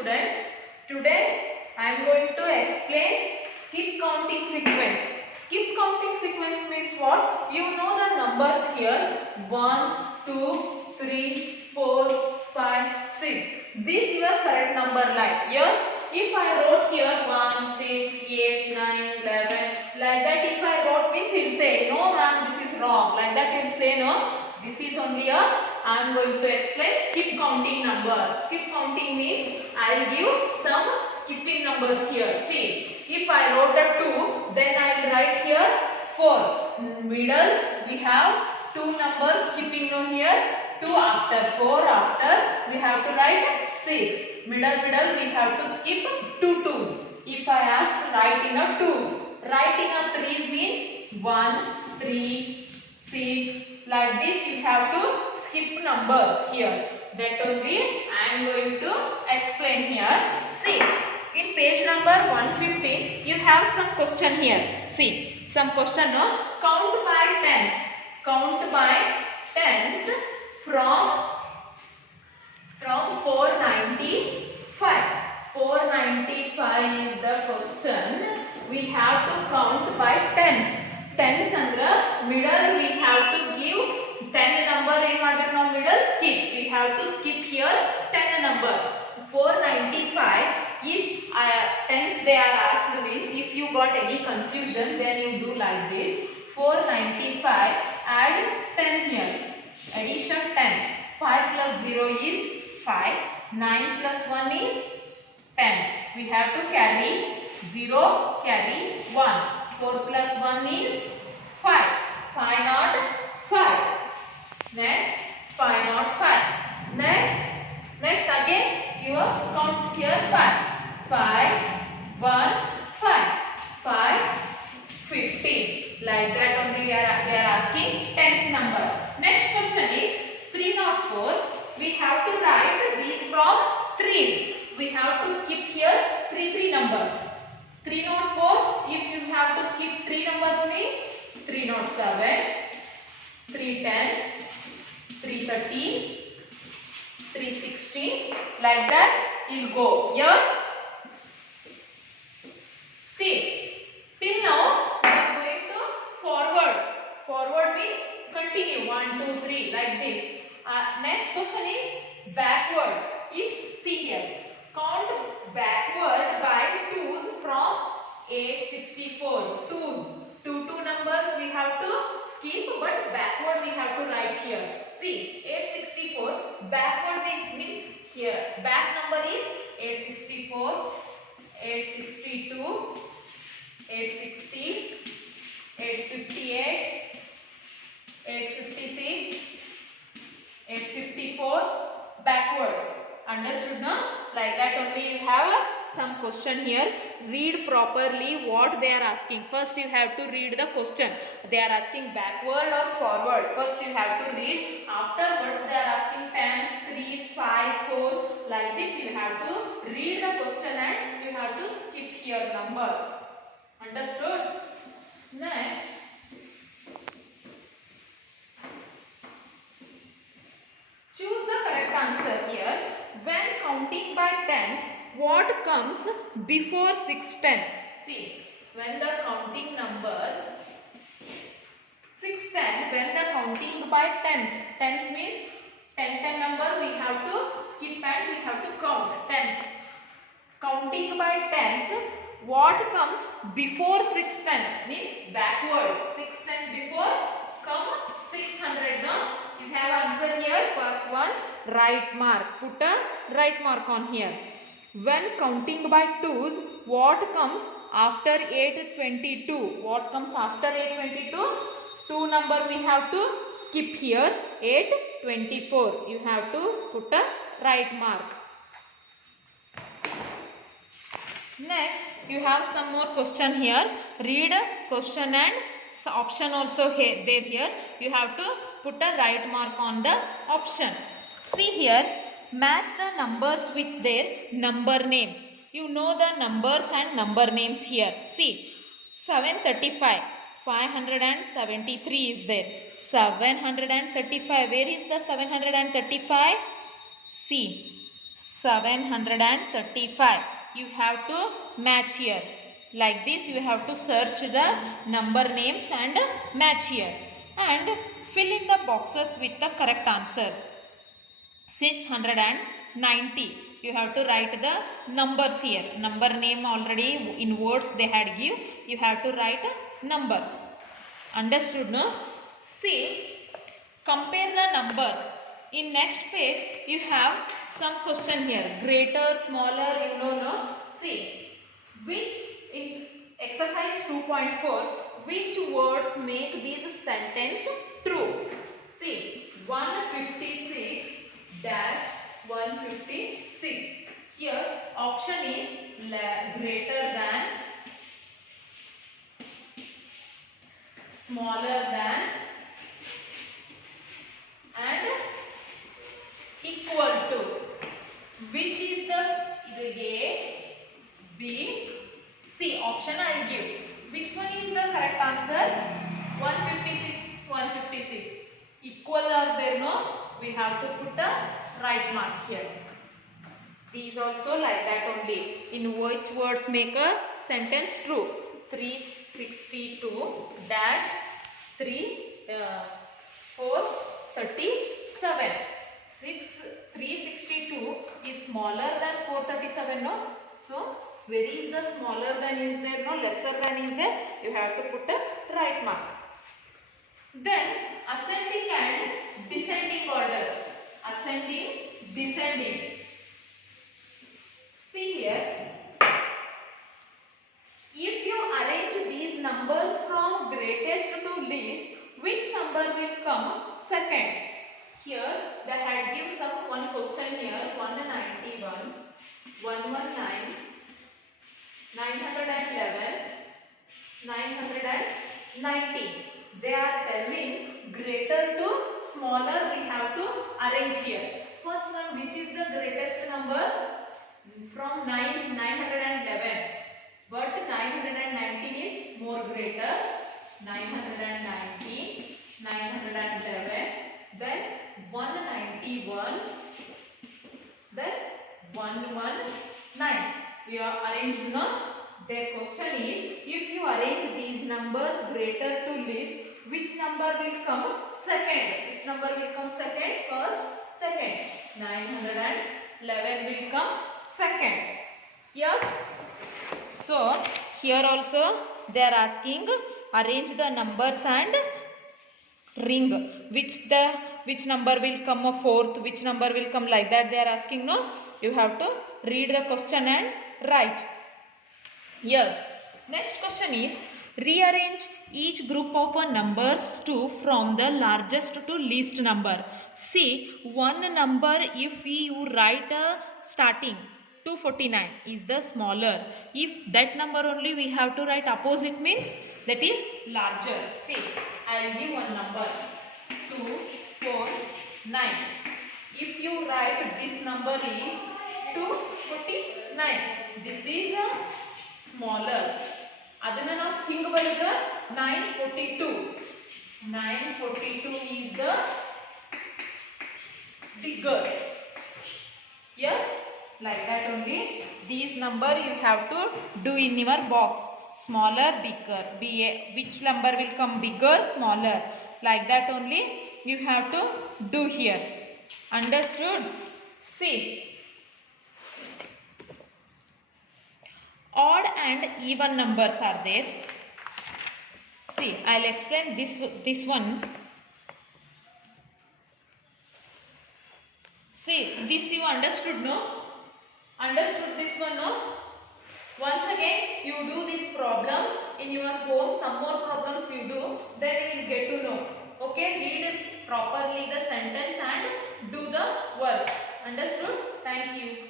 students. Today I am going to explain skip counting sequence. Skip counting sequence means what? You know the numbers here 1, 2, 3, 4, 5, 6. This is your correct number line. Yes, if I wrote here 1, 6, 8, 9, 11 like that, if I wrote means you will say no ma'am, this is wrong. Like that you will say no. This is only a, I am going to explain skip counting numbers. Skip counting means I will give some skipping numbers here. See, if I wrote a 2, then I will write here 4. Middle we have 2 numbers skipping here. 2 after 4 after we have to write 6. Middle we have to skip 2 2s. If I ask write in a 2s. Write in a 3s means 1, 3, 6. Like this you have to skip numbers here. That only I am going to explain here. See, in page number 115 you have some question here. See, some question, no? Count by tens. Count by tens from 495. 495 is the question. We have to count by tens. Tens under middle we have to give 10 number in order now middle skip. We have to skip here 10 numbers. 495. If tens they are asked means if you got any confusion then you do like this. 495 add 10 here. Addition 10. 5 plus 0 is 5. 9 plus 1 is 10. We have to carry 0, carry 1. 4 plus 1 is 5. 5 not 5. Next 5 not 5. Next again you count here 5. 5, 1, 5. 5, 15. Like that only they are asking tens number. Next question is 304. We have to write these from 3s. We have to skip here 3 numbers. 304, if you have to skip 3 numbers means 307, 310, 330, 360, like that you will go. Yes? See, till now I am going to forward. Forward means continue 1, 2, 3 like this. Next question is backward. If see here, count backward by 2s from 864. 2s. 2 numbers we have to skip, but backward we have to write here. See, 864 backward means here. Back number is 864, 862, 860, 858, 856, 854 backward. Understood now? Like that only you have some question here. Read properly what they are asking. First you have to read the question. They are asking backward or forward. First you have to read. Afterwards they are asking tens, 3s, 5s, 4. Like this you have to read the question and you have to skip here numbers. Understood? Next. Choose the correct answer here. When counting by tens, what comes before 610? See, when the counting numbers 610, when the counting by tens, tens means 10 number we have to skip and we have to count tens. Counting by tens, what comes before 610 means backward. 610 before come 600 now. You have answer here. First one, right mark. Put a right mark on here. When counting by 2s, what comes after 822? What comes after 822? 2 number we have to skip here. 824. You have to put a right mark. Next, you have some more question here. Read question and option also here. You have to put a right mark on the option. See here, match the numbers with their number names. You know the numbers and number names here. See, 735, 573 is there. 735, where is the 735? See, 735. You have to match here. Like this you have to search the number names and match here. And fill in the boxes with the correct answers. 690. You have to write the numbers here. Number name already in words they had give. You have to write numbers. Understood, no? See, compare the numbers. In next page, you have some question here. Greater, smaller, you know, no? See, which in exercise 2.4, which words make this sentence true? See, 156 dash 156. Here, option is greater than, smaller than, and equal to. Which is the A, B, C? Option I will give. Which one is the correct answer? 156, 156. Equal are there, no? We have to put a right mark here. These also like that only. In which words make a sentence true? 362 dash 437. 362 is smaller than 437, no? So, where is the smaller than is there, no? Lesser than is there? You have to put a right mark. Then, ascending and descending orders. Ascending, descending. See here. If you arrange these numbers from greatest to least, which number will come second? Here they had give some one question here. 191, 119, 911, 990. They are telling greater to smaller we have to arrange here. First one, which is the greatest number? From 911. But 919 is more greater. 919, 911, then 191, then 119. We are arranged now. Their question is, if you arrange these numbers greater to least, which number will come second? Which number will come second? First, second. 911 will come second. Yes? So, here also they are asking arrange the numbers and ring. Which number will come a fourth, which number will come, like that they are asking, no? You have to read the question and write. Yes. Next question is, rearrange each group of numbers from the largest to least number. See, one number if you write starting 249 is the smaller. If that number only we have to write opposite, means that is larger. See, I will give one number 249. If you write this number is 249, this is a smaller. Adana now think about the 942. 942 is the bigger. Yes, like that only. These number you have to do in your box. Smaller, bigger. Which number will come bigger, smaller. Like that only you have to do here. Understood? See. Odd and even numbers are there. See, I'll explain this one. See, this you understood, no? Understood this one, no? Once again, you do these problems in your home. Some more problems you do, then you will get to know. Okay, read properly the sentence and do the work. Understood? Thank you.